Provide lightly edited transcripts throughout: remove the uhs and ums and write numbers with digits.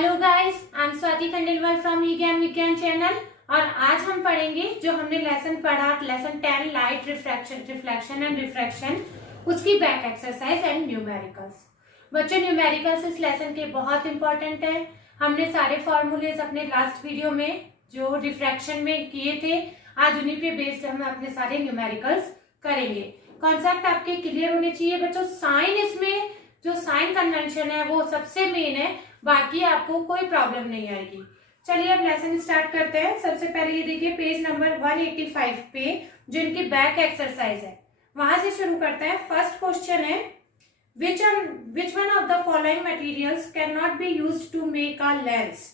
Hello guys, I am Swati Khandelwal from ज्ञान विज्ञान channel. और आज हम पढ़ेंगे जो हमने लेसन पढ़ा, lesson 10 light reflection and refraction, उसकी बैक एक्सरसाइज एंड न्यूमेरिकल्स। बच्चों, न्यूमेरिकल्स इस लेसन के बहुत इंपॉर्टेंट है। हमने सारे फॉर्मूलेज अपने लास्ट वीडियो में जो रिफ्रैक्शन में किए थे, आज उन्हीं पे बेस्ड हम अपने सारे न्यूमेरिकल्स करेंगे। कॉन्सेप्ट आपके क्लियर होने चाहिए बच्चों। साइन, इसमें जो साइन कन्वेंशन है वो सबसे मेन है, बाकी आपको कोई प्रॉब्लम नहीं आएगी। चलिए अब लेसन स्टार्ट करते हैं। सबसे पहले ये देखिए पेज नंबर 185 पे जो इनकी बैक एक्सरसाइज है, वहां से शुरू करते हैं। फर्स्ट क्वेश्चन है, which one of the following materials cannot be used to make a lens?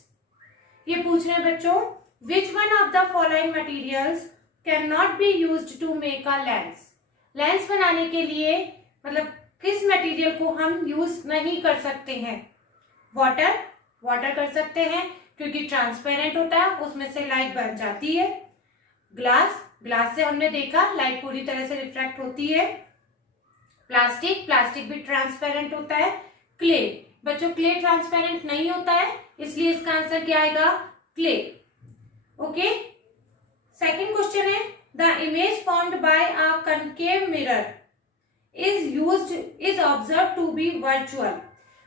ये पूछ रहे हैं बच्चों, which one of the following materials cannot be used to make a lens? Lens बनाने के लिए मतलब किस मटेरियल को हम यूज नहीं कर सकते हैं? वाटर कर सकते हैं क्योंकि ट्रांसपेरेंट होता है, उसमें से लाइट बन जाती है। ग्लास से हमने देखा लाइट पूरी तरह से रिफ्रैक्ट होती है। प्लास्टिक भी ट्रांसपेरेंट होता है। क्ले, बच्चों क्ले ट्रांसपेरेंट नहीं होता है, इसलिए इसका आंसर क्या आएगा? क्ले। ओके, सेकंड क्वेश्चन है, the image formed by a concave mirror is observed to be virtual.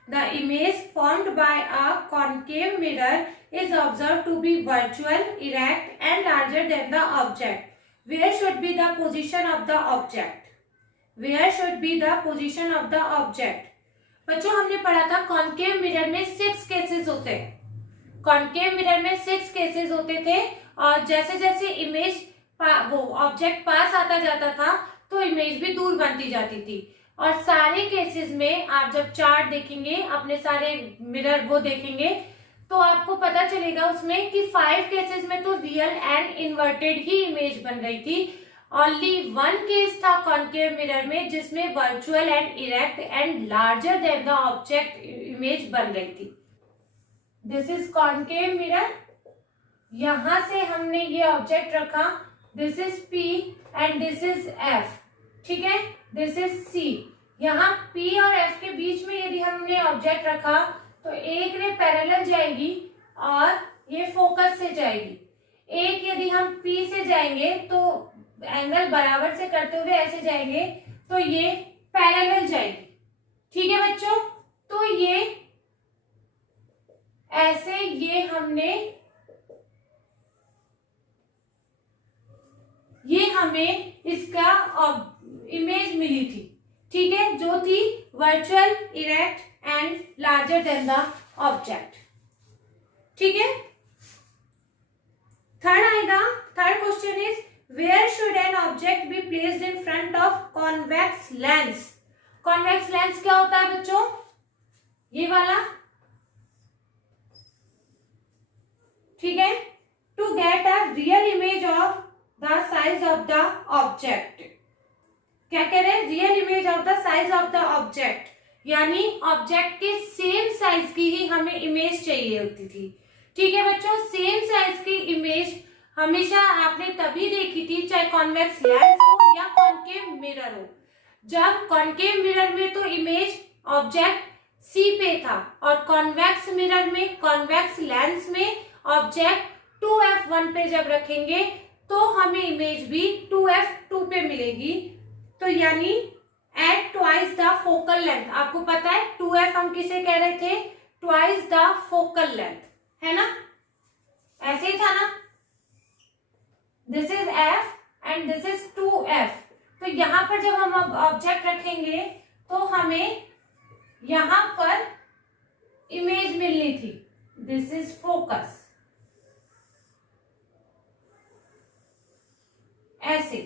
The image formed by a concave mirror is observed to be virtual, erect, and larger than the object. Where should be the position of the object? Where should be the position of the object? बच्चों हमने पढ़ा था concave mirror में 6 cases होते हैं। Concave mirror में 6 cases होते थे, और जैसे जैसे इमेज वो ऑब्जेक्ट पास आता जाता था तो इमेज भी दूर बनती जाती थी। और सारे केसेस में आप जब चार्ट देखेंगे, अपने सारे मिरर वो देखेंगे, तो आपको पता चलेगा उसमें कि 5 केसेस में तो real and inverted he image बन रही थी। ओनली 1 केस था कॉन्केव मिरर में जिसमें virtual and erect and larger than the object image बन रही थी। This is concave mirror. यहां से हमने ये ऑब्जेक्ट रखा, this is P and this is F, ठीक है, दिस इज C। यहाँ P और F के बीच में यदि हमने ऑब्जेक्ट रखा तो एक रे पैरेलल जाएगी और ये फोकस से जाएगी। एक यदि हम P से जाएंगे तो एंगल बराबर से करते हुए ऐसे जाएंगे तो ये पैरेलल जाएगी, ठीक है बच्चों। तो ये ऐसे ये हमें इसका इमेज मिली थी, ठीक है, जो थी virtual, erect and larger than the object, ठीक है। थर्ड आएगा, third question is where should an object be placed in front of convex lens? Convex lens क्या होता है बच्चों? ये वाला, ठीक है। To get a real image of the size of the object, क्या कह रहे हैं? Real image of the size of the object, यानी ऑब्जेक्ट के सेम साइज की ही हमें इमेज चाहिए होती थी, ठीक है बच्चों। सेम साइज की इमेज हमेशा आपने तभी देखी थी, चाहे कॉन्वेक्स लेंस हो या कॉन्केव मिरर हो। जब कॉन्केव मिरर में तो इमेज ऑब्जेक्ट C पे था, और कॉन्वेक्स मिरर में, कॉन्वेक्स लेंस में ऑब्जेक्ट 2F1 पे जब रखेंगे तो हमें इमेज भी 2F2 पे मिलेगी। तो यानी at twice the focal length. आपको पता है 2F हम किसे कह रहे थे? ट्वाइस द फोकल लेंथ, है ना? ऐसे ही था ना? This is F and this is 2F। तो यहां पर जब हम ऑब्जेक्ट रखेंगे तो हमें यहां पर इमेज मिलनी थी। दिस इज फोकस, ऐसे।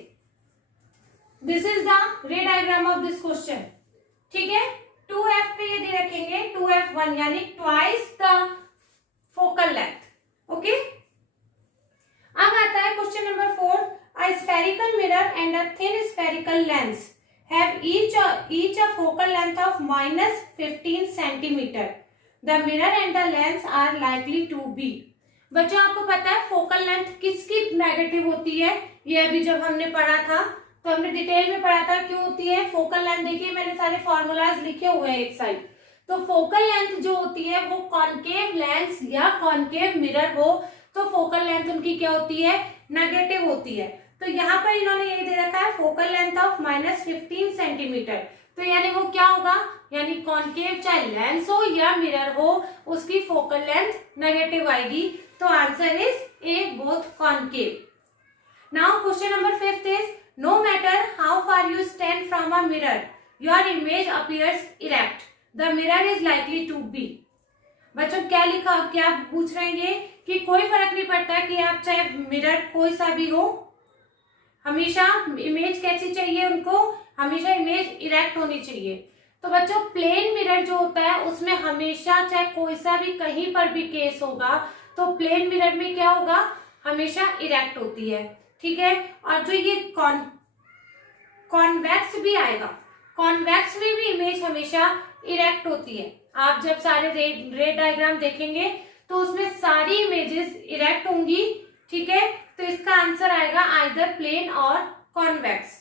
This is the ray diagram of this question, ठीक है। 2F पे यदि रखेंगे 2F1 यानी twice the focal length, okay. अब आता है question number 4, a spherical mirror and a thin spherical lens have each a focal length of -15 centimetre. The mirror and the lens are likely to be. बच्चों आपको पता है focal length किसकी negative होती है? ये अभी जब हमने पढ़ा था तो हमने डिटेल में पढ़ा था क्यों होती है फोकल लेंथ। देखिए मैंने सारे फॉर्मूलाज लिखे हुए हैं एक साइड। तो फोकल लेंथ जो होती है वो कॉनकेव लेंस या कॉनकेव मिरर हो तो फोकल लेंथ उनकी क्या होती है, नेगेटिव होती है। तो यहाँ पर इन्होंने ये दे रखा है फोकल लेंथ ऑफ -15 सेंटीमीटर, तो यानी वो क्या होगा, यानी कॉनकेव चाहे लेंस हो या मिरर हो उसकी फोकल लेंथ नेगेटिव आएगी। तो answer is A, both concave. Now question number 5 is no matter how far you stand from a mirror your image appears erect, the mirror is likely to be. बच्चों क्या लिखा, क्या पूछ रहे हैं कि कोई फर्क नहीं पड़ता कि आप चाहे मिरर कोई सा भी हो, हमेशा इमेज कैसी चाहिए उनको, हमेशा इमेज इरेक्ट होनी चाहिए। तो बच्चों प्लेन मिरर जो होता है उसमें हमेशा चाहे कोई सा भी कहीं पर भी केस होगा तो प्लेन मिरर में क्या होगा, हमेशा इरेक्ट होती है, ठीक है। और जो ये कॉन्वेक्स भी आएगा, कॉन्वेक्स में भी इमेज हमेशा इरेक्ट होती है। आप जब सारे रे डायग्राम देखेंगे तो उसमें सारी इमेजेस इरेक्ट होंगी, ठीक है। तो इसका आंसर आएगा आइदर प्लेन और कॉन्वेक्स।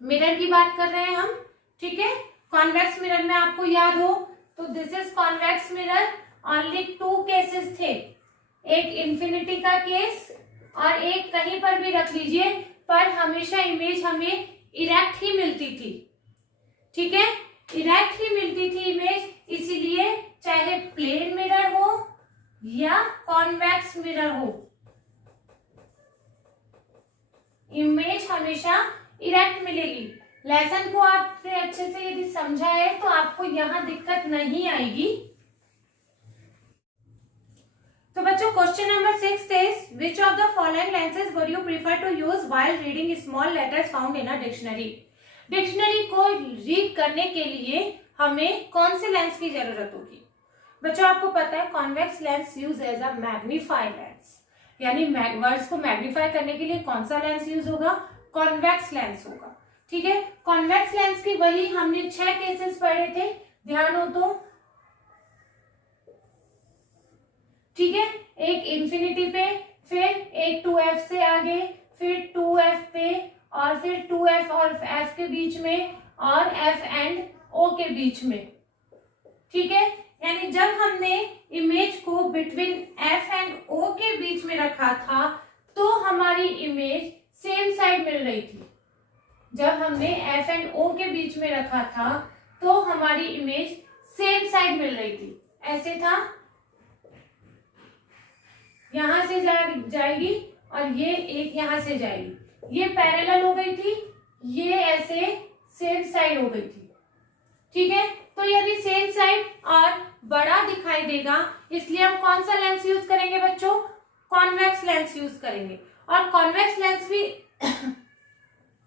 मिरर की बात कर रहे हैं हम, ठीक है। कॉन्वेक्स मिरर में आपको याद हो तो this is convex mirror, only 2 cases थे, एक इन्फिनिटी का केस और एक कहीं पर भी रख लीजिए पर हमेशा इमेज हमें इरेक्ट ही मिलती थी, ठीक है, इरेक्ट ही मिलती थी इमेज। इसीलिए चाहे प्लेन मिरर हो या कॉन्वेक्स मिरर हो, इमेज हमेशा इरेक्ट मिलेगी। लेसन को आपने अच्छे से यदि समझा है तो आपको यहां दिक्कत नहीं आएगी। तो बच्चों question number 6 is which of the following lenses would you prefer to use while reading small letters found in a dictionary. Dictionary को रीड करने के लिए हमें कौन से लेंस की जरूरत होगी। बच्चों आपको पता है convex lens use as a magnify lens, यानी वर्ड्स को मैग्नीफाई करने के लिए कौन सा लेंस यूज होगा, कॉन्वेक्स लेंस होगा, ठीक है। कॉन्वेक्स लेंस की वही हमने 6 केसेस पढ़े थे, ध्यान हो तो, ठीक है। एक इन्फिनिटी पे, फिर एक 2f से आगे, फिर 2f पे और फिर 2f और f के बीच में और f एंड o के बीच में, ठीक है। यानी जब हमने इमेज को बिटवीन f एंड o के बीच में रखा था तो हमारी इमेज सेम साइड मिल रही थी। जब हमने f एंड o के बीच में रखा था तो हमारी इमेज सेम साइड मिल रही थी। ऐसे था, यहां से जाएगी और ये एक यहां से जाएगी, ये पैरेलल हो गई थी, ये ऐसे सेम साइड हो गई थी, ठीक है। तो यदि सेम साइड और बड़ा दिखाई देगा इसलिए हम कौन सा लेंस यूज करेंगे बच्चों, कॉन्वेक्स लेंस यूज करेंगे। और कॉन्वेक्स लेंस भी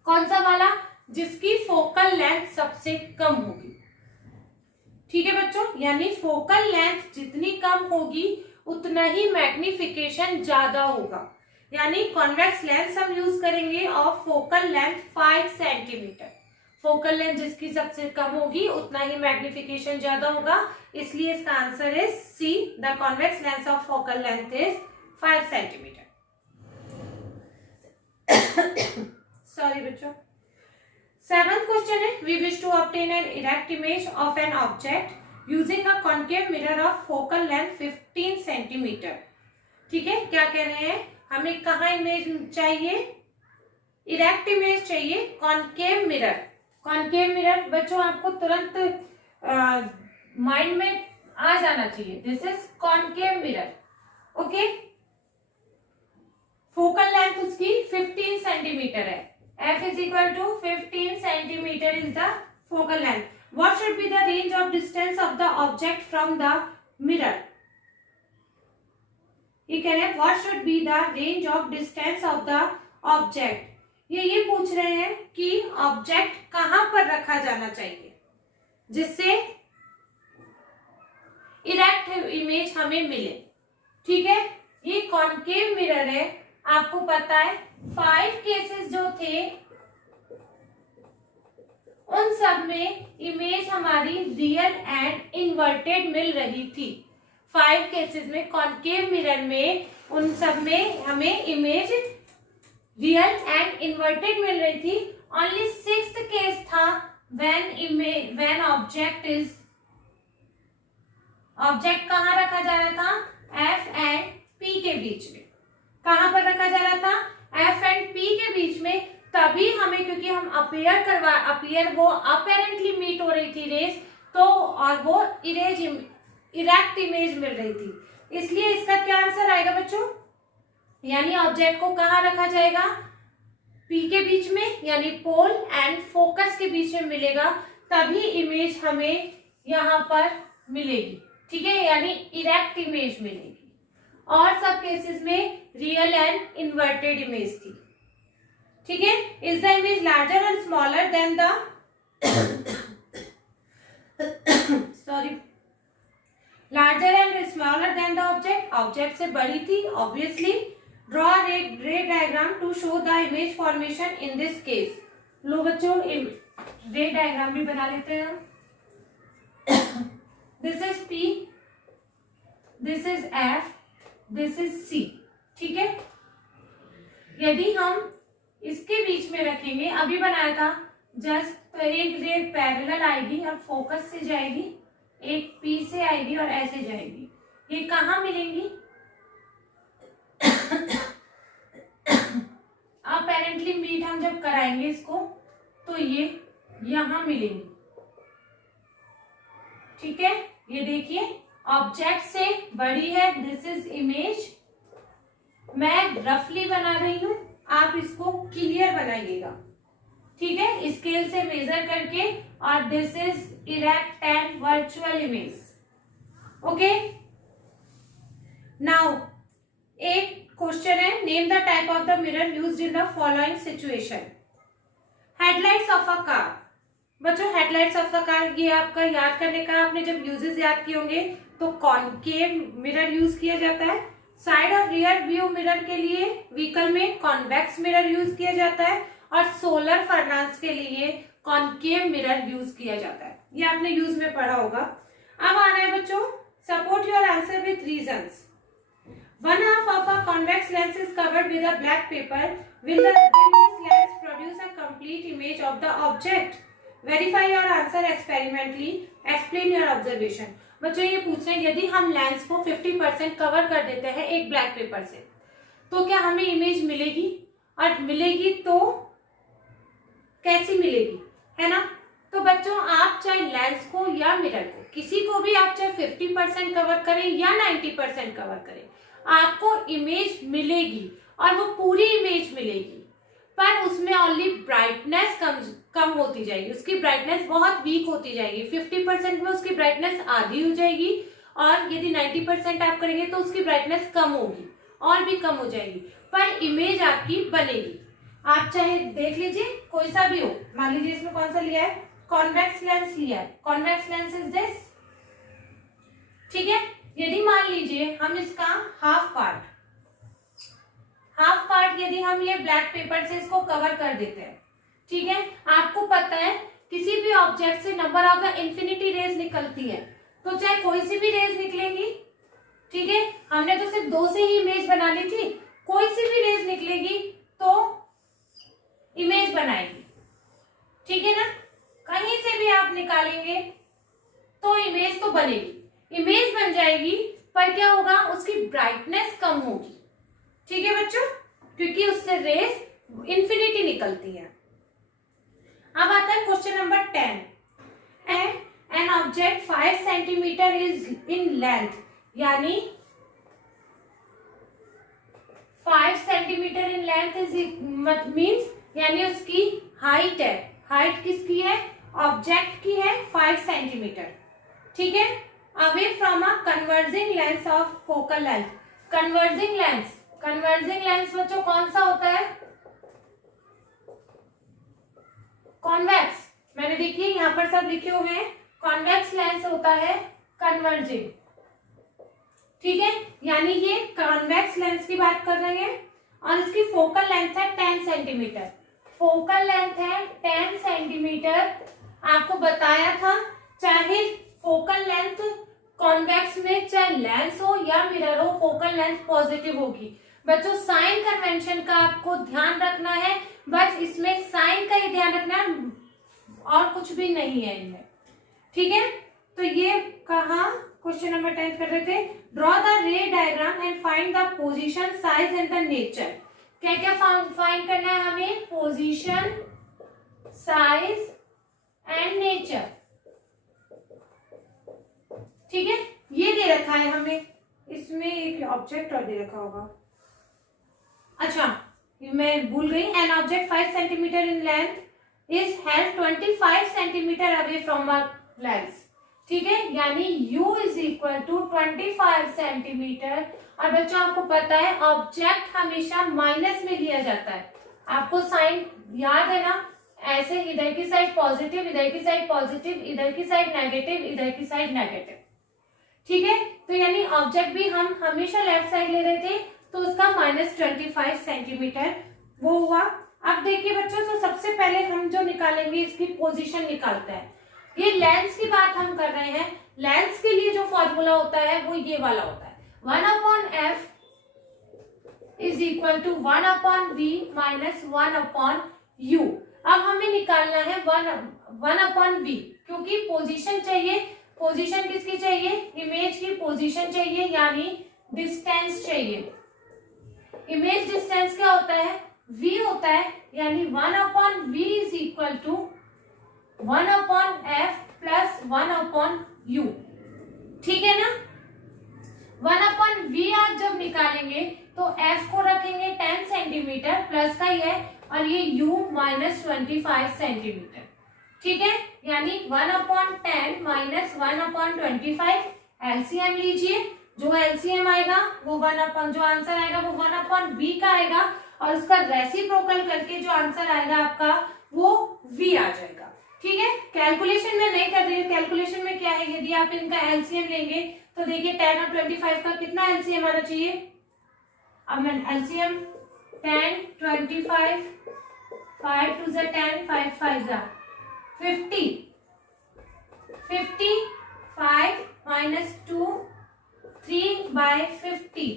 कौन सा वाला, जिसकी फोकल लेंथ सबसे कम होगी, ठीक है बच्चों। यानी फोकल लेंथ जितनी कम होगी उतना ही मैग्निफिकेशन ज्यादा होगा। यानी कॉन्वेक्स लेंस हम यूज करेंगे of focal length 5 centimetre. Focal length जिसकी सबसे कम होगी उतना ही मैग्निफिकेशन ज्यादा होगा, इसलिए इसका answer is C, the convex lens of focal length is 5 centimetre. Sorry बच्चों। 7th क्वेश्चन है we wish to obtain an erect image of an object using a concave mirror of focal length 15 centimetre, ठीक है। क्या कह रहे हैं, हमें कहाँ इमेज चाहिए, इरेक्ट इमेज चाहिए, कॉन्केव मिरर। कॉन्केव मिरर बच्चों आपको तुरंत माइंड में आ जाना चाहिए, this is concave mirror, okay. Focal length उसकी 15 सेंटीमीटर है, f is equal to 15 centimeter is the focal length. What should be the range of distance of the object from the mirror? ये कह रहे हैं what should be the range of distance of the object. ये पूछ रहे हैं कि object कहां पर रखा जाना चाहिए जिससे इरेक्ट इमेज हमें मिले, ठीक है। ये कॉन्केव मिरर है, आपको पता है 5 केसेस जो थे उन सब में इमेज हमारी रियल एंड इन्वर्टेड मिल रही थी। 5 केसेस में कॉन्केव मिरर में उन सब में हमें इमेज रियल एंड इन्वर्टेड मिल रही थी। ओनली 6th केस था व्हेन ऑब्जेक्ट इज ऑब्जेक्ट कहाँ रखा जा रहा था? एफ एंड पी के बीच में। कहाँ पर रखा जा रहा था? एफ एंड पी के बीच में। तभी हमें, क्योंकि हम अपीयर वो अपेरेंटली मीट हो रही थी रेस, तो और वो इरेक्ट इमेज मिल रही थी, इसलिए इसका क्या आंसर आएगा बच्चों? यानी ऑब्जेक्ट को कहाँ रखा जाएगा? पी के बीच में, यानी पोल एंड फोकस के बीच में मिलेगा, तभी इमेज हमें यहाँ पर मिलेगी। ठीक है, यानी इरेक्ट इमेज मिलेगी। और सब केसेस में रियल एंड इन्वर्टेड इमेज थी। ठीक है, is the image larger and smaller than the sorry larger and smaller than the object? Object से बड़ी थी obviously. Draw ray diagram to show the image formation in this case. लो बच्चों, ray diagram भी बना लेते हैं। This is P, this is F, this is C। ठीक है, यदि हम इसके बीच में रखेंगे, अभी बनाया था जस्ट, तो एक रे पैरेलल आएगी और फोकस से जाएगी, एक P से आएगी और ऐसे जाएगी। ये कहाँ मिलेंगी? अपेरेंटली मीट हम जब कराएंगे इसको, तो ये यहां मिलेंगी। ठीक है, ये देखिए ऑब्जेक्ट से बड़ी है, दिस इज इमेज। मैं रफली बना रही हूं, आप इसको क्लियर बनाइएगा। ठीक है, स्केल से मेजर करके, और this is erect and virtual image. Okay, now एक क्वेश्चन है, name the type of the mirror used in the following situation. Headlights of a car. बच्चों, हेडलाइट्स ऑफ अ कार, ये आपका याद करने का, आपने जब यूजेस याद किए होंगे तो कॉनकेव मिरर यूज किया जाता है। साइड और रियर व्यू मिरर के लिए व्हीकल में कॉन्वेक्स मिरर यूज किया जाता है, और सोलर फर्नांस के लिए कॉनकेव मिरर यूज किया जाता है। ये आपने यूज में पढ़ा होगा। अब आ रहा है बच्चों, support your answer with reasons. One half of a convex lens is covered with a black paper. Will this lens produce a complete image of the object? Verify your answer experimentally. Explain your observation. बच्चों, ये पूछ रहे हैं, यदि हम lens को 50% cover कर देते हैं एक ब्लैक पेपर से, तो क्या हमें इमेज मिलेगी? और मिलेगी तो कैसी मिलेगी, है ना? तो बच्चों, आप चाहे लेंस को या मिरर को, किसी को भी आप चाहे 50% कवर करें या 90% कवर करें, आपको इमेज मिलेगी, और वो पूरी इमेज मिलेगी, पर उसमें ओनली ब्राइटनेस कम होती जाएगी, उसकी ब्राइटनेस बहुत वीक होती जाएगी। 50% में उसकी ब्राइटनेस आधी हो जाएगी, और यदि 90% आप करेंगे तो उसकी ब्राइटनेस कम होगी, और भी कम हो जाएगी, पर इमेज आपकी बनेगी। आप चाहे देख लीजिए, कोई सा भी हो, मान लीजिए इसमें कौन सा लिया है? कॉन्वेक्स लेंस लिया है। Convex lens is this. ठीक है, यदि मान लीजिए हम इसका हाफ पार्ट यदि हम ये ब्लैक पेपर से इसको कवर कर देते हैं, ठीक है, आपको पता है किसी भी ऑब्जेक्ट से number of the infinity rays निकलती है, तो चाहे कोई सी भी रेज निकलेंगी, ठीक है, हमने तो सिर्फ 2 से ही इमेज बना ली थी, कोई सी भी रेज निकलेगी तो इमेज बनाएगी। ठीक है ना, कहीं से भी आप निकालेंगे तो इमेज तो बनेगी, इमेज बन जाएगी, पर क्या होगा? उसकी ब्राइटनेस कम होगी। ठीक है बच्चों, क्योंकि उससे रेज इंफिनिटी निकलती है। अब आता है question number 10। N object 5 centimetre is in length, यानी 5 centimetre in length is means, यानी उसकी हाइट है। हाइट किसकी है? ऑब्जेक्ट की है 5 सेंटीमीटर। ठीक है, away from a converging lens of focal length. Converging lens बच्चों कौन सा होता है? कॉन्वेक्स। मैंने देखिए यहाँ पर सब लिखे हुए हैं, कॉन्वेक्स लेंस होता है कन्वर्जिंग। ठीक है, यानी ये कॉन्वेक्स लेंस की बात कर रहे हैं, और इसकी फोकल लेंथ है 10 सेंटीमीटर। फोकल लेंथ है 10 सेंटीमीटर। आपको बताया था, चाहे फोकल लेंथ कॉन्वेक्स में चाहे लेंस हो या मिरर हो, फोकल लेंथ पॉजिटिव होगी। बच्चों, साइन कन्वेंशन का आपको ध्यान रखना है, बस इसमें साइन का ही ध्यान रखना है, और कुछ भी नहीं है इनमें। ठीक है, तो ये कहा क्वेश्चन नंबर 10 कर रहे थे। Draw the ray diagram and find the position, size and the nature. क्या क्या फाइंड करना है हमें? Position, size and nature. ठीक है, ये दे रखा है हमें, इसमें एक ऑब्जेक्ट और दे रखा होगा। अच्छा, मैं भूल गई। An object 5 centimetre in length is held 25 centimetre away from a lens. ठीक है, यानी u is equal to 25 centimetre. और बच्चों आपको पता है ऑब्जेक्ट हमेशा माइनस में लिया जाता है। आपको साइन याद है ना? ऐसे इधर की साइड पॉजिटिव, इधर की साइड पॉजिटिव, इधर की साइड नेगेटिव, इधर की साइड नेगेटिव। ठीक है, तो यानी ऑब्जेक्ट भी हम हमेशा लेफ्ट साइड ले रहे थे, तो उसका -25 सेंटीमीटर वो हुआ। अब देखिए बच्चों, तो सबसे पहले हम जो निकालेंगे इसकी पोजीशन निकालते हैं। ये लेंस की बात हम कर रहे हैं। लेंस के लिए जो फॉर्मूला होता है वो ये वाला होता है, 1/f is equal to 1/v minus 1/u। अब हमें निकालना है 1/v, क्योंकि पोजीशन चाहिए। पोजीशन किसकी चाहिए? इमेज की पोजीशन चाहिए, यानी डिस्टेंस चाहिए। इमेज डिस्टेंस क्या होता है? v होता है, यानी 1/v is equal to 1/f plus 1/u। ठीक है ना? 1/v आप जब निकालेंगे तो f को रखेंगे 10 सेंटीमीटर, प्लस का ये और ये u -25 सेंटीमीटर। ठीक है, यानी 1/10 माइनस 1/25। एलसीएम लीजिए, जो एलसीएम आएगा वो जो आंसर आएगा वो 1/v का आएगा, और उसका रेसिप्रोकल करके जो आंसर आएगा आपका वो v आ जाएगा। ठीक है, कैलकुलेशन में नहीं कर रही हूँ। कैलकुलेशन में क्या है, यदि आप इनका एलसीएम लेंगे तो देखिए 10 और 25 का कितना एलसीएम आना चाहिए? अब मैं एलसीएम 10, 25, 5 2 10, 5 5 50, 55 माइनस 2, 3/50।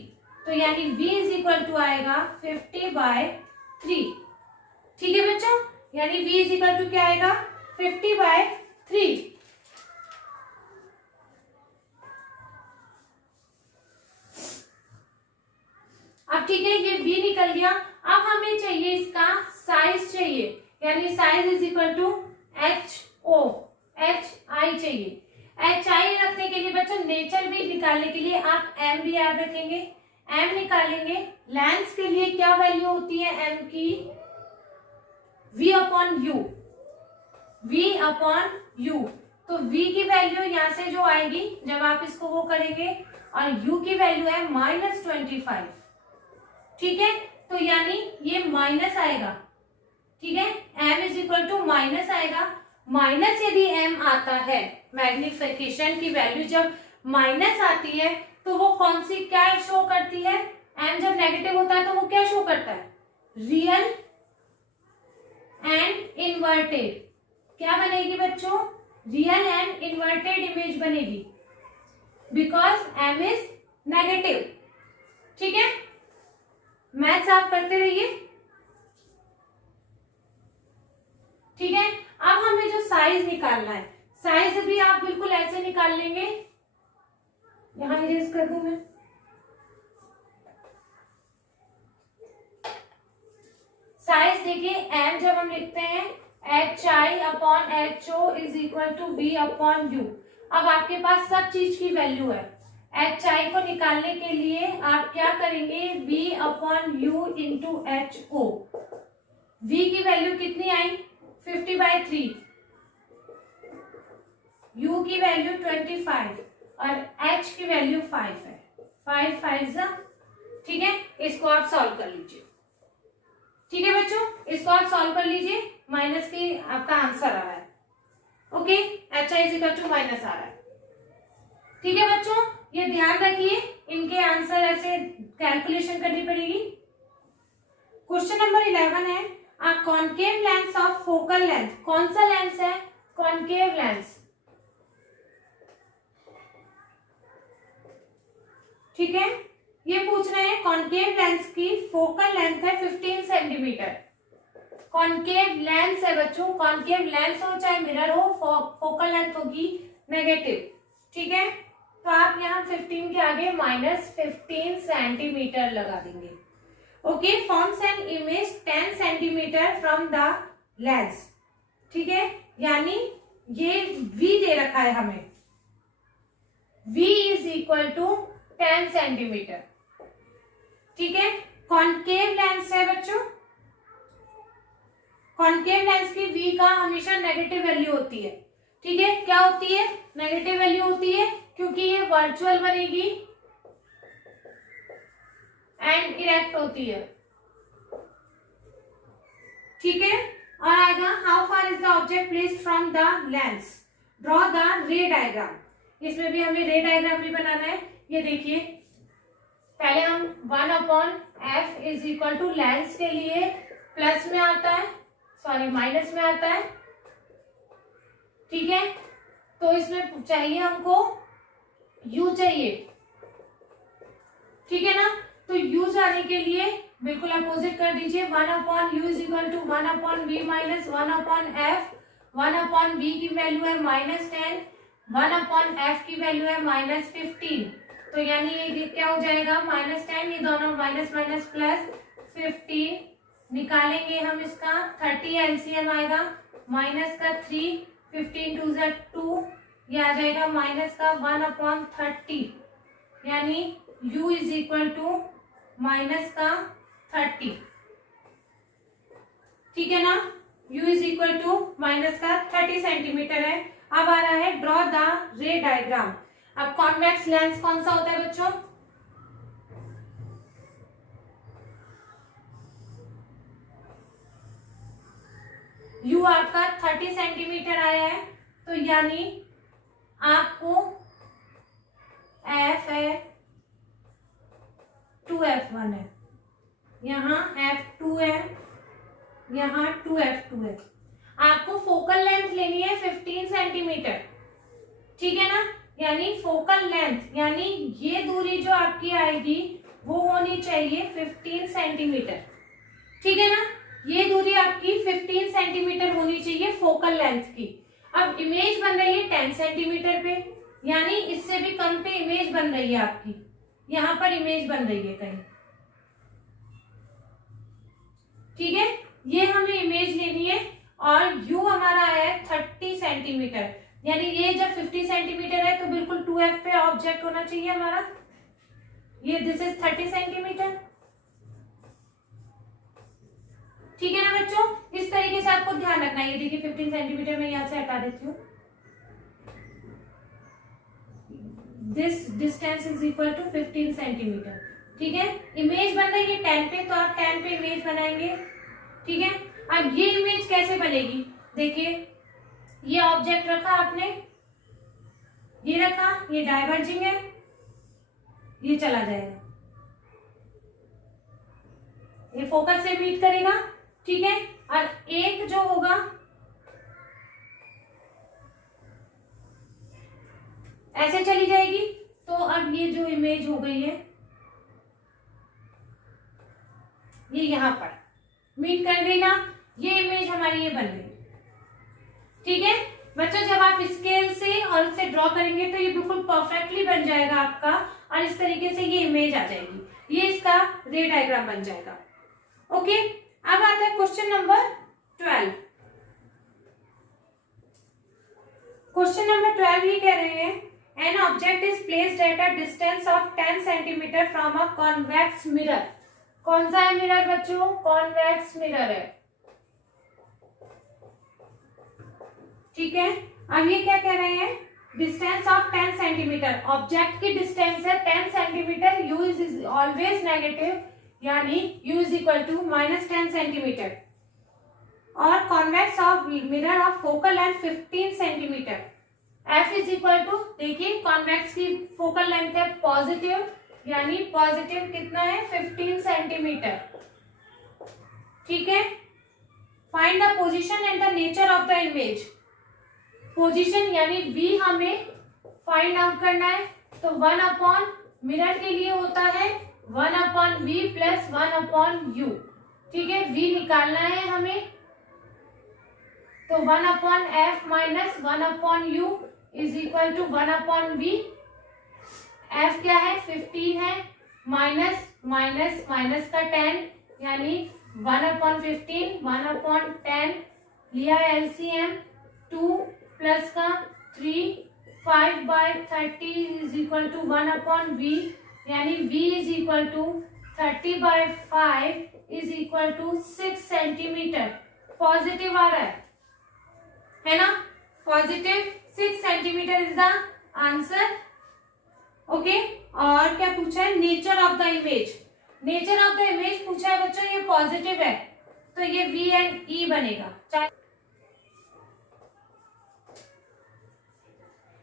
तो यानी v इज इक्वल टू आएगा 50/3। ठीक है बच्चों, यानी v इज इक्वल टू क्या आएगा? 50/3। अब ठीक है, ये v निकल गया। अब हमें चाहिए इसका साइज चाहिए, यानी size is equal to hi चाहिए। hi रखने के लिए बच्चों, नेचर भी निकालने के लिए आप m भी याद रखेंगे, m निकालेंगे। लेंस के लिए क्या वैल्यू होती है m की? v/u, v/u। तो v की वैल्यू यहाँ से जो आएगी जब आप इसको वो करेंगे, और u की वैल्यू है -25। ठीक है, तो यानी ये माइनस आएगा। ठीक है, m is equal to minus आएगा। माइनस यदि m आता है, मैग्निफिकेशन की वैल्यू जब माइनस आती है तो वो कौन सी क्या शो करती है? m जब नेगेटिव होता है तो वो क्या शो करता है? Real and inverted. क्या बनेगी बच्चों? रियल एंड इन्वर्टेड इमेज बनेगी, बिकॉज m इज नेगेटिव। ठीक है, मैथ्स आप करते रहिए। ठीक है, अब हमें जो साइज निकालना है, साइज भी आप बिल्कुल ऐसे निकाल लेंगे। यहां इरेज कर दूं मैं। साइज देखिए, m जब हम लिखते हैं hi/ho is equal to v/u। अब आपके पास सब चीज की वैल्यू है। hi को निकालने के लिए आप क्या करेंगे? v/u into ho। v की वैल्यू कितनी आई? 50/3। u की वैल्यू 25 और h की वैल्यू 5 है। 5 5 ठीक है, इसको आप सॉल्व कर लीजिए। ठीक है बच्चों, इसको आप सॉल्व कर लीजिए। माइनस की आपका आंसर आ रहा है। Okay, H I is equal to minus आ रहा है। ठीक है बच्चों, ये ध्यान रखिए, इनके आंसर ऐसे कैलकुलेशन करनी पड़ेगी। क्वेश्चन नंबर 11 है, a concave lens of focal length. कौन सा लेंस है? Concave lens. ठीक है, ये पूछ रहे हैं कॉनकेव लेंस की फोकल लेंथ है 15 सेंटीमीटर। कॉनकेव लेंस है बच्चों, कॉनकेव लेंस हो चाहे मिरर हो, फोकल लेंथ होगी नेगेटिव। ठीक है, तो आप यहाँ 15 के आगे -15 सेंटीमीटर लगा देंगे। Okay, forms an image 10 centimetre from the lens. ठीक है, यानी ये v दे रखा है हमें, v is equal to 10 centimetre. ठीक है, कॉनकेव लेंस है बच्चों, कॉनकेव लेंस की v का हमेशा नेगेटिव वैल्यू होती है। ठीक है, क्या होती है? नेगेटिव वैल्यू होती है, क्योंकि ये वर्चुअल बनेगी एंड इरेक्ट होती है। ठीक है, और आएगा how far is the object placed from the lens, draw the ray diagram. इसमें भी हमें रे डायग्राम भी बनाना है। ये देखिए, पहले हम 1/f is equal to lens के लिए प्लस में आता है, सॉरी माइनस में आता है। ठीक है, तो इसमें चाहिए हमको u चाहिए। ठीक है ना, तो u जाने के लिए बिल्कुल अपोजिट कर दीजिए, 1/u is equal to 1/v minus 1/f। 1/v की वैल्यू है -10, 1/f की वैल्यू है -15। तो यानी ये क्या हो जाएगा, -10, ये दोनों माइनस माइनस प्लस 15 निकालेंगे हम इसका 30 एलसीएम आएगा, माइनस का 3, 15 2 ज़ा 2, ये आ जाएगा माइनस का 1/30, यानी u is equal to minus का 30। ठीक है ना, u is equal to minus का 30 सेंटीमीटर है। अब आ रहा है ड्रॉ द रे डायग्राम। अब कॉन्वेक्स लेंस कौन सा होता है बच्चों? u आपका 30 सेंटीमीटर आया है, तो यानी आपको f है 2f1 है, यहाँ f2 है, यहाँ 2f2 है। आपको फोकल लेंथ लेनी है 15 सेंटीमीटर। ठीक है ना, यानी फोकल लेंथ यानी ये दूरी जो आपकी आएगी वो होनी चाहिए 15 सेंटीमीटर। ठीक है ना, ये दूरी आपकी 15 सेंटीमीटर होनी चाहिए फोकल लेंथ की। अब इमेज बन रही है 10 सेंटीमीटर पे, यानी इससे भी कम पे इमेज बन रही है आपकी, यहाँ पर इमेज बन रही है कहीं। ठीक है, ये हमें इमेज लेनी है और u हमारा है 30 सेंटीमीटर, यानी ये जब 50 सेंटीमीटर है तो बिल्कुल 2f पे ऑब्जेक्ट होना चाहिए हमारा। ये दिस इज 30 सेंटीमीटर। ठीक है ना बच्चों, इस तरीके से आपको ध्यान रखना है। ये देखिए 15 सेंटीमीटर में यहाँ से हटा देती हूँ। This distance is equal to 15 centimetre. ठीक है, इमेज बन रही है 10 पे, तो आप 10 पे इमेज बनाएंगे। ठीक है, अब ये इमेज कैसे बनेगी? देखिए, ये ऑब्जेक्ट रखा आपने, ये रखा, ये डाइवर्जिंग है, ये चला जाएगा, ये फोकस से मीट करेगा। ठीक है, और एक जो होगा ऐसे चली जाएगी। तो अब ये जो इमेज हो गई है ये यहां पर मीट कर गई ना, ये इमेज हमारी ये बन गई। ठीक है बच्चों, जब आप स्केल से और इससे ड्रॉ करेंगे तो ये बिल्कुल परफेक्टली बन जाएगा आपका, और इस तरीके से ये इमेज आ जाएगी, ये इसका रे डायग्राम बन जाएगा। ओके, अब आता है क्वेश्चन नंबर 12। क्वेश्चन नंबर 12 ये कह रहे हैं an object is placed at a distance of 10 centimetre from a convex mirror. कौन सा है मिरर बच्चों? कॉन्वेक्स मिरर है। ठीक है, अब ये क्या कह रहे हैं? डिस्टेंस ऑफ 10 सेंटीमीटर, ऑब्जेक्ट की डिस्टेंस है 10 centimetre, u is always negative, यानी u is equal to -10 centimetre, और convex of mirror of focal length 15 centimetre. f is equal to, देखिए कॉन्वेक्स की फोकल लेंथ है पॉजिटिव, यानी पॉजिटिव कितना है 15 सेंटीमीटर। ठीक है, find the position and the nature of the image. Position यानी v हमें फाइंड आउट करना है, तो 1 मिरर के लिए होता है 1/v प्लस 1/u। ठीक है, v निकालना है हमें, तो 1/f minus 1/u is equal to 1/v। F क्या है 15 है, माइनस माइनस माइनस का 10 यानी 1/15 1/10 लिया एलसीएम 2 प्लस का 3 5/30 इज इक्वल टू 1/v यानी v is equal to 30/5 is equal to 6 centimetre. Positive आ रहा है ना, positive 6 centimetre is the answer. Okay, और क्या पूछा है, nature of the image. Nature of the image पूछा है बच्चों, ये पॉजिटिव है तो ये V एंड E बनेगा।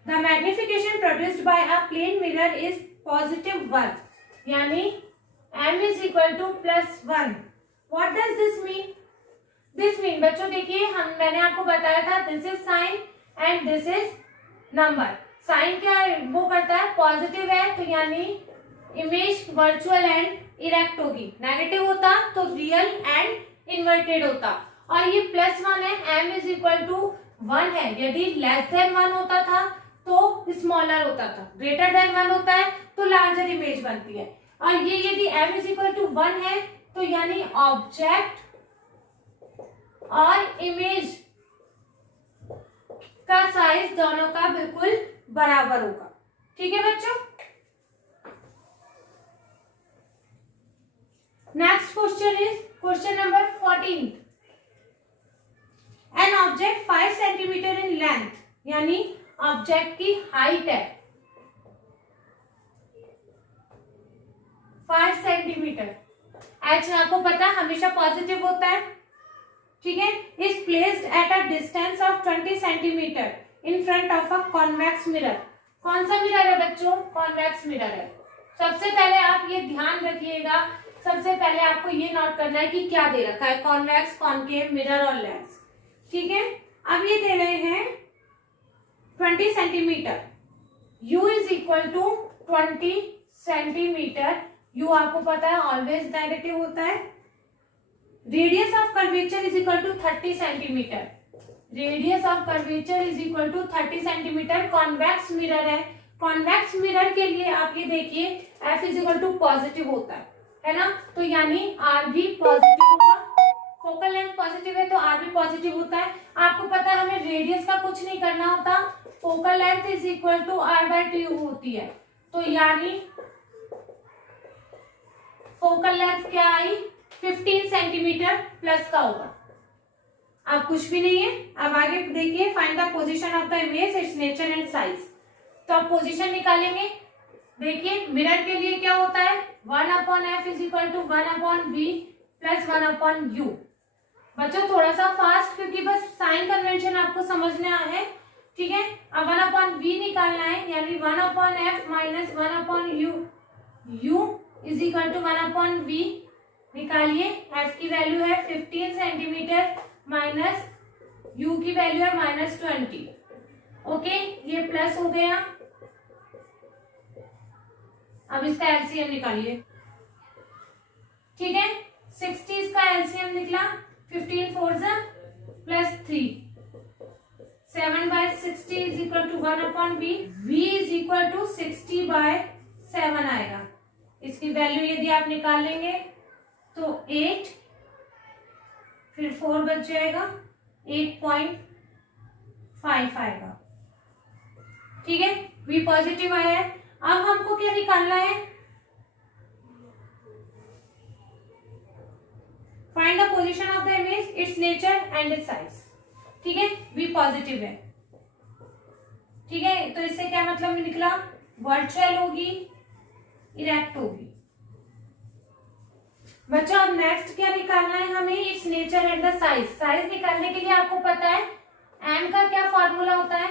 The magnification produced by a plane mirror is +1 यानी m is equal to +1। What does this mean? This mean बच्चों देखिए, मैंने आपको बताया था this is sign and this is number. Sign क्या है, वो करता है पॉजिटिव है तो यानी इमेज वर्चुअल एंड इरेक्ट होगी, नेगेटिव होता तो रियल एंड इन्वर्टेड होता। और ये +1 है, m इज इक्वल टू 1 है, यदि लेस देन 1 होता था तो स्मॉलर होता था, ग्रेटर देन 1 होता है तो लार्जर इमेज बनती है। और ये यदि m इज इक्वल टू 1 है तो यानी ऑब्जेक्ट और इमेज का साइज दोनों का बिल्कुल बराबर होगा। ठीक है बच्चों। Next question is question number 14। N object 5 centimetre in length यानी ऑब्जेक्ट की हाइट है 5 सेंटीमीटर। एच आपको पता है हमेशा पॉजिटिव होता है, ठीक है। Is placed at a distance of 20 centimetre in front of a convex mirror. कौन सा मिरर है बच्चों? कॉन्वेक्स मिरर है। सबसे पहले आप ये ध्यान रखिएगा, सबसे पहले आपको ये नोट करना है कि क्या दे रखा है, कॉन्वेक्स, कॉनकेव, मिरर और लेंस। ठीक है, अब ये दे रहे हैं 20 centimetre, u is equal to 20 centimetre. u आपको पता है ऑलवेज नेगेटिव होता है। Radius of curvature is equal to 30 centimetre. Radius of curvature is equal to 30 centimetre. Convex mirror है, कॉन्वेक्स मिरर के लिए आप ये देखिए f is equal to positive होता है ना, तो यानी r भी पॉजिटिव होगा। फोकल लेंथ पॉजिटिव है तो r भी पॉजिटिव होता है। आपको पता है हमें रेडियस का कुछ नहीं करना होता, focal length is equal to r/2 होती है, तो यानी फोकल लेंथ क्या आई 15 सेंटीमीटर प्लस का होगा। अब कुछ भी नहीं है। अब आगे देखिए, find the position of the image, it's nature and size. तो आप पोजीशन निकालेंगे। देखिए मिरर के लिए क्या होता है, 1/f is equal to 1/v plus 1/u। बच्चों थोड़ा सा फास्ट, क्योंकि बस साइन कन्वेंशन आपको समझना है, ठीक है। अब 1/v निकालना है, यानी 1/f minus 1/u, u is equal to 1/v। निकालिए, f की वैल्यू है 15 सेंटीमीटर माइनस u की वैल्यू है -20। ओके, ये प्लस हो गया। अब इसका एलसीएम निकालिए, ठीक है। 60 का एलसीएम निकला, 15 4 plus 3, 7/60 is equal to 1/v। v is equal to 60/7 आएगा। इसकी वैल्यू यदि आप निकाल लेंगे तो 8, फिर 4 बच जाएगा, 8.5 आएगा। ठीक है, v पॉजिटिव आया है। अब हमको क्या निकालना है, find the position of the image, it's nature and it's size. ठीक है, v पॉजिटिव है, ठीक है। तो इससे क्या मतलब निकला, वर्चुअल होगी, इरेक्ट होगी। बच्चों अब नेक्स्ट क्या निकालना है हमें, it's nature and the size. Size निकालने के लिए आपको पता है m का क्या फॉर्मूला होता है,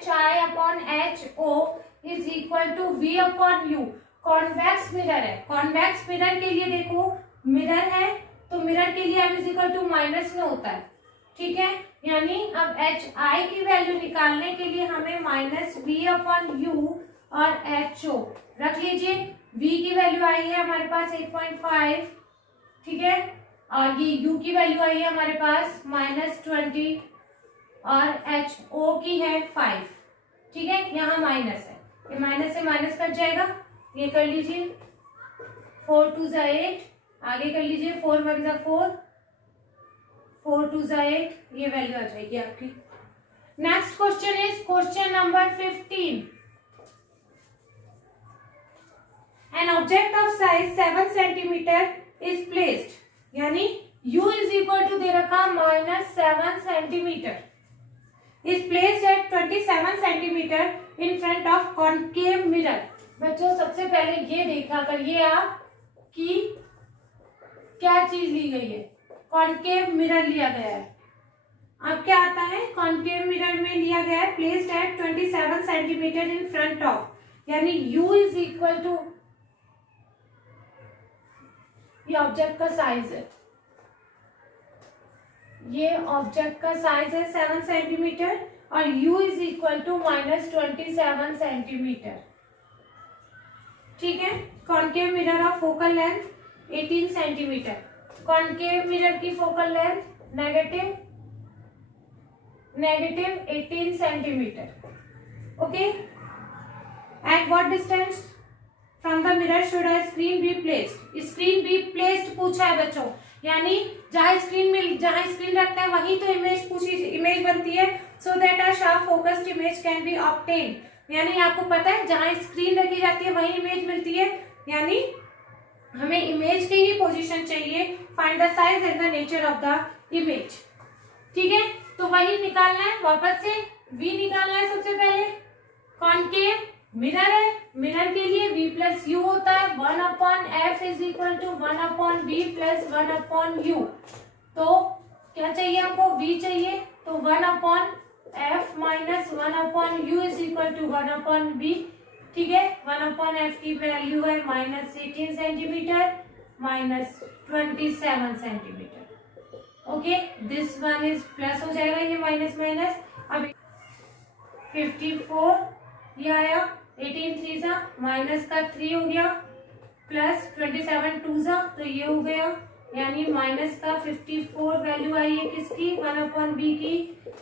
HI/HO is equal to V/U। Convex mirror है, कॉन्वेक्स मिरर के लिए देखो, मिरर है तो मिरर के लिए m is equal to minus में होता है, ठीक है। यानी अब HI की वैल्यू निकालने के लिए हमें -V/U और HO रख लीजिए। V की वैल्यू आई है हमारे पास 8.5, ठीक है, और ये U की वैल्यू आई है हमारे पास -20 और HO की है 5, ठीक है, यहाँ माइनस है। ये माइनस से माइनस कट जाएगा, ये कर लीजिए 4 2 ज़ा 8, आगे कर लीजिए 4 1 ज़ा 4, 4 2 ज़ा 8, ये वैल्यू आ जाएगी आपकी। Next question is question number 15। An object of size 7 centimetre is placed, यानी u इज इक्वल टू दे रखा -7 centimetre, is placed at 27 centimetre in front of concave mirror. बच्चों सबसे पहले ये देखा करिए आप कि क्या चीज ली गई है, कॉनकेव मिरर लिया गया है। अब क्या आता है, कॉनकेव मिरर में लिया गया है placed at 27 centimetre in front of, यानी u इज इक्वल टू, ये ऑब्जेक्ट का साइज है, ये ऑब्जेक्ट का साइज है 7 सेंटीमीटर और u is equal to -27 centimetre. ठीक है, concave mirror of focal length 18 centimetre, concave mirror की focal length negative 18 centimetre. Okay, at what distance from the mirror should a screen be placed, screen be placed पूछा है बच्चों, यानी जहां screen रखते हैं वहीं तो इमेज बनती है, so that a sharp focused image can be obtain, यानी आपको पता है जहां स्क्रीन रखी जाती है वहीं इमेज मिलती है, यानी हमें इमेज की ही पोजीशन चाहिए। Find the size and the nature of the image. ठीक है, तो वही निकालना है, वापस से v निकालना है। सबसे पहले कॉनकेव मिरर है, मिरर के लिए v प्लस यू होता है, 1/f is equal to 1/v plus 1/u। तो क्या चाहिए आपको, v चाहिए, तो 1/f minus 1/u is equal to 1/v। ठीक है, 1/f की वैल्यू है -18 centimetre -27 centimetre. Okay, this one is plus हो जाएगा, ये माइनस माइनस, अब 54 ये आया, 18 3 सा माइनस का 3 हो गया, प्लस 27 2 सा, तो ये हो गया, यानी माइनस का 54 वैल्यू आई है किसकी, 1/v की,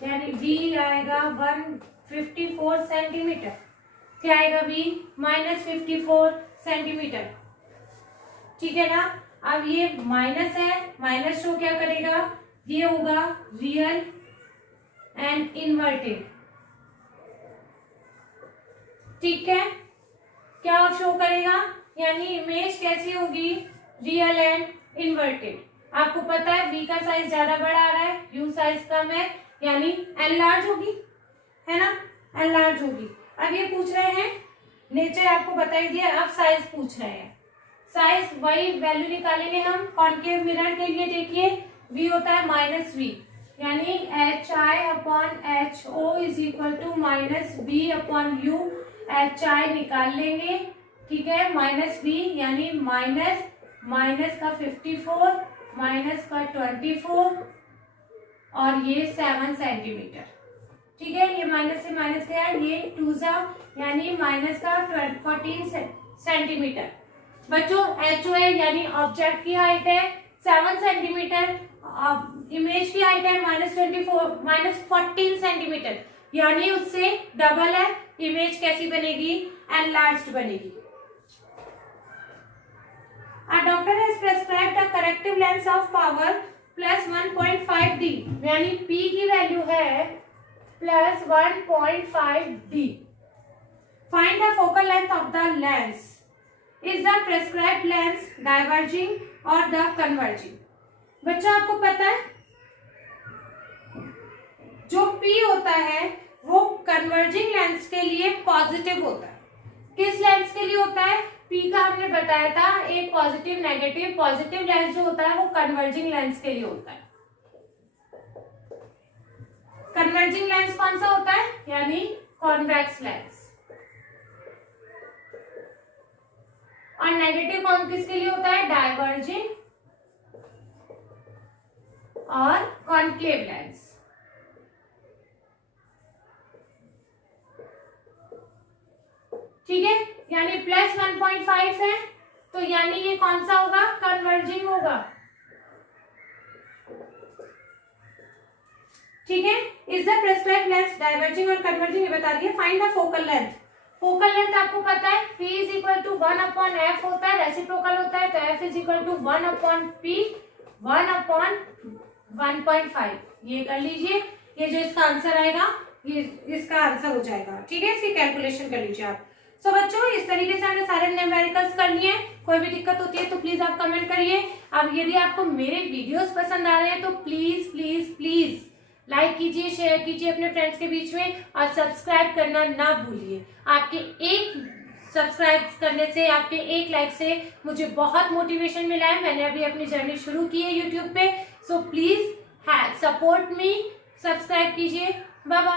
यानी v आएगा 154 सेंटीमीटर। क्या आएगा v, -54 सेंटीमीटर। ठीक है ना, अब ये माइनस है, माइनस शो क्या करेगा, ये होगा रियल एंड इन्वर्टेड। ठीक है, क्या शो करेगा, यानी इमेज कैसी होगी, रियल एंड इन्वर्टेड। आपको पता है v का साइज ज्यादा बड़ा आ रहा है, u साइज कम है, यानी एनलार्ज होगी, है ना, एनलार्ज होगी। अब ये पूछ रहे हैं, नेचर आपको बता ही दिया, अब साइज पूछ रहे हैं, साइज वही वैल्यू निकालेंगे हम। कॉनकेव मिरर के लिए देखिए v होता है -v, यानी HI/HO is equal to -v/u, HI निकाल लेंगे। ठीक है, -v यानी माइनस का 54 माइनस का 24 और ये 7 सेंटीमीटर। ठीक है, ये माइनस से माइनस गया, ये 2 सा, यानी माइनस का 14 सेंटीमीटर। बच्चों HO है, यानी ऑब्जेक्ट की हाइट है 7 सेंटीमीटर, इमेज की हाइट है -14 सेंटीमीटर, यानी उससे डबल है। इमेज कैसी बनेगी, एनलार्ज्ड बनेगी। A doctor has prescribed a corrective lens of power plus 1.5D, यानी P की वैल्यू है plus 1.5D। Find the focal length of the lens. Is the prescribed lens diverging or the converging? बच्चा आपको पता है जो P होता है वो कन्वर्जिंग लेंस के लिए पॉजिटिव होता है। किस लेंस के लिए होता है, P का हमने बताया था, एक पॉजिटिव नेगेटिव। पॉजिटिव लेंस जो होता है वो कन्वर्जिंग लेंस के लिए होता है। कन्वर्जिंग लेंस कौन सा होता है, यानी कॉन्वेक्स लेंस। और नेगेटिव कौन किसके लिए होता है, डाइवर्जिंग और कॉनकेव लेंस। ठीक है, यानी प्लस 1.5 है, तो यानी ये कौन सा होगा, कन्वर्जिंग होगा। ठीक है, is the prescribed lens diverging और कन्वर्जिंग, ये बता दिया। Find the focal length. Focal length आपको पता है P is equal to 1/f होता है, रेसिप्रोकल होता है तो F is equal to 1/P 1/1.5। ये कर लीजिए, ये जो इसका आंसर आएगा ये इसका आंसर हो जाएगा। ठीक है, इसकी कैलकुलेशन कर लीजिए आप। सो बच्चों इस तरीके से हमने सारे न्यूमेरिकल्स कर लिए हैं। कोई भी दिक्कत होती है तो प्लीज आप कमेंट करिए। अब यदि आपको मेरे वीडियोस पसंद आ रहे हैं तो प्लीज प्लीज प्लीज लाइक कीजिए, शेयर कीजिए अपने फ्रेंड्स के बीच में और सब्सक्राइब करना ना भूलिए। आपके एक सब्सक्राइब करने से, आपके एक लाइक से मुझे बहुत मोटिवेशन मिला है। मैंने अभी अपनी जर्नी शुरू की है यूट्यूब पे। So please support me, subscribe कीजिए। Bye bye.